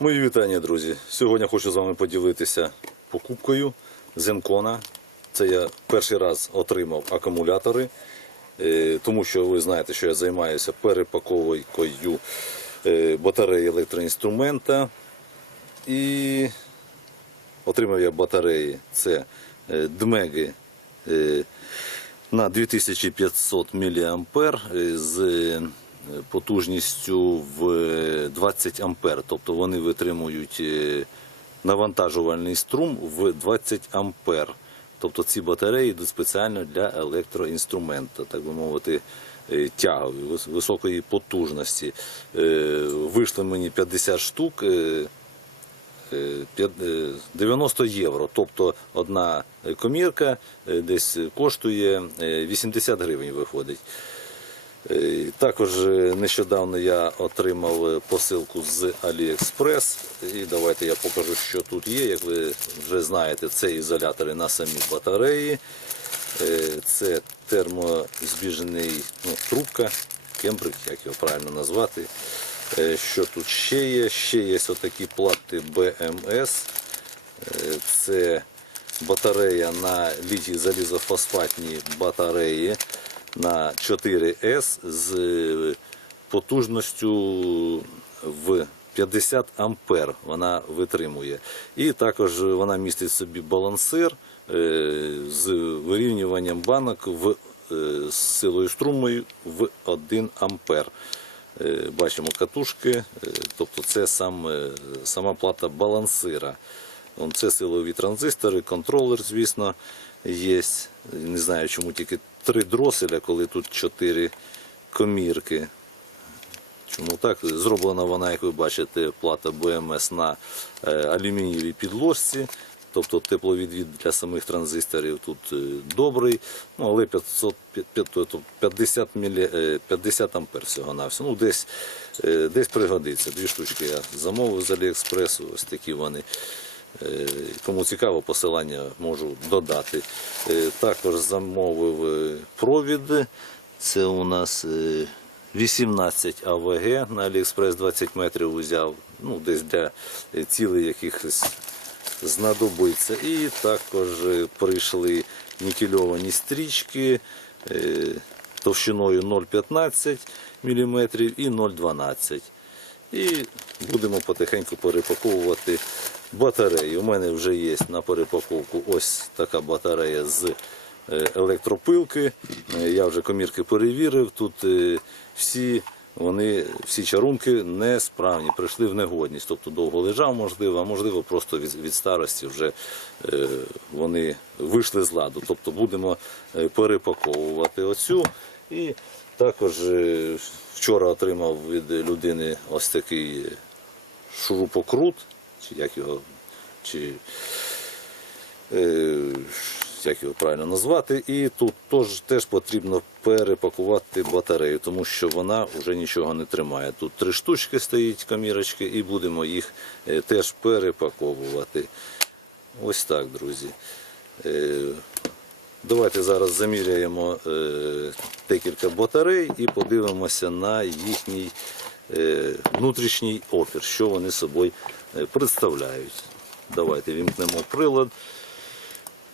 Мої вітання, друзі. Сьогодні хочу з вами поділитися покупкою Зенкона. Це я перший раз отримав акумулятори, е, тому що ви знаєте, що я займаюся перепаковкою е, батареї електроінструмента. І отримав я батареї. Це е, Дмеги на 2500 мА з потужністю в е, 20 А. Тобто вони витримують е, навантажувальний струм в 20 А. Тобто ці батареї йдуть спеціально для електроінструмента, так би мовити, е, тягові, високої потужності. Е, Вийшли мені 50 штук. е, е, п'ят- е, 90 євро. Тобто одна комірка е, десь коштує е, 80 гривень виходить. Е, Також е, нещодавно я отримав е, посилку з AliExpress. І давайте я покажу, що тут є. Як ви вже знаєте, це ізолятори на самі батареї. Це термозбіжний ну, трубка, кембрик, як його правильно назвати. Що тут ще є? Ще є отакі плати BMS. Це батарея на літій залізофосфатні батареї на 4С з е, потужністю в 50 ампер вона витримує. І також вона містить собі балансир е, з вирівнюванням банок в, е, з силою струмою в 1 ампер. Бачимо катушки, тобто це сам, сама плата балансира. Це силові транзистори, контролер, звісно, є. Не знаю, чому тільки три дроселя, коли тут чотири комірки. Чому так? Зроблена вона, як ви бачите, плата БМС на е, алюмінієвій підложці. Тобто тепловідвід для самих транзисторів тут е, добрий, ну, але 500, п'ят- п'ят- тобто 50, мілі, е, 50 ампер всього на. Ну, десь, е, десь пригодиться. Дві штучки я замовив з Аліекспресу, ось такі вони. Е, Кому цікаво, посилання можу додати. Е, Також замовив е, провід. Це у нас е, 18 АВГ на Аліекспрес 20 метрів взяв. Ну, десь для цілей якихось знадобиться. І також прийшли нікельовані стрічки товщиною 0,15 мм і 0,12 і будемо потихеньку перепаковувати батареї. У мене вже є на перепаковку ось така батарея з е, електропилки. Е, Я вже комірки перевірив. Тут е, всі вони, всі чарунки несправні, прийшли в негодність. Тобто довго лежав, можливо, а можливо, просто від, від старості вже вони вийшли з ладу. Тобто будемо перепаковувати оцю. І також е, вчора отримав від людини ось такий шурупокрут, чи як його, чи е, як його правильно назвати, і тут теж, теж потрібно перепакувати батарею, тому що вона вже нічого не тримає. Тут три штучки стоїть камірочки, і будемо їх е, теж перепаковувати. Ось так, друзі. Давайте зараз заміряємо е, декілька батарей і подивимося на їхній е, внутрішній опір, що вони собою е, представляють. Давайте вімкнемо прилад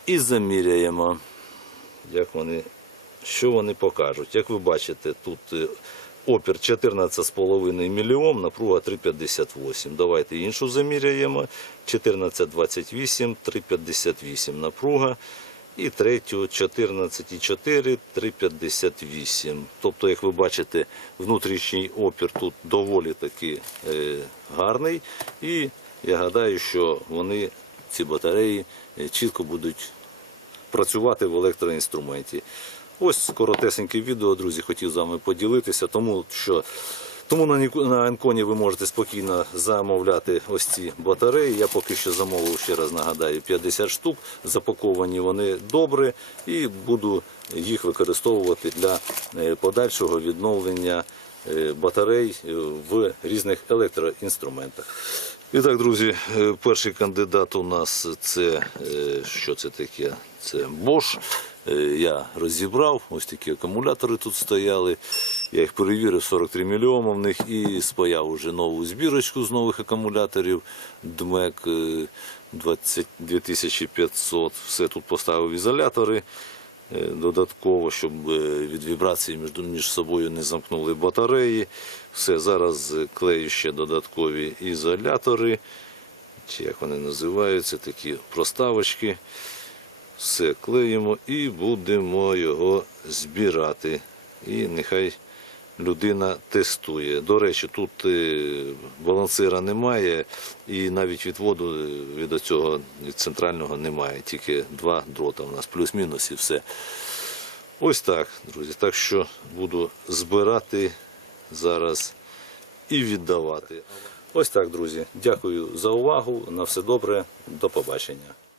і заміряємо, як вони, що вони покажуть. Як ви бачите, тут опір 14,5 мільйон, напруга 3,58. Давайте іншу заміряємо. 14,28, 3,58 напруга. І третю 14,4, 3,58. Тобто, як ви бачите, внутрішній опір тут доволі таки е, гарний. І я гадаю, що вони, ці батареї, е, чітко будуть працювати в електроінструменті. Ось коротесеньке відео, друзі, хотів з вами поділитися, тому що тому на Анконі ви можете спокійно замовляти ось ці батареї. Я поки що замовив, ще раз нагадаю, 50 штук. Запаковані вони добре і буду їх використовувати для е, подальшого відновлення е, батарей е, в різних електроінструментах. І так, друзі, перший кандидат у нас це що це таке? Це Bosch. Я розібрав, ось такі акумулятори тут стояли. Я їх перевірив, 43 мільйони в них і спаяв уже нову збірочку з нових акумуляторів. ДМЕК е, 20 2500. Все тут поставив ізолятори е, додатково, щоб е, від вібрації між, між собою не замкнули батареї. Все, зараз е, клею ще додаткові ізолятори, чи як вони називаються, такі проставочки. Все клеїмо і будемо його збирати. І нехай людина тестує. До речі, тут е, балансира немає, і навіть відводу е, від цього від центрального немає. Тільки два дрота у нас, плюс-мінус і все. Ось так, друзі. Так що буду збирати зараз і віддавати. Ось так, друзі. Дякую за увагу. На все добре. До побачення.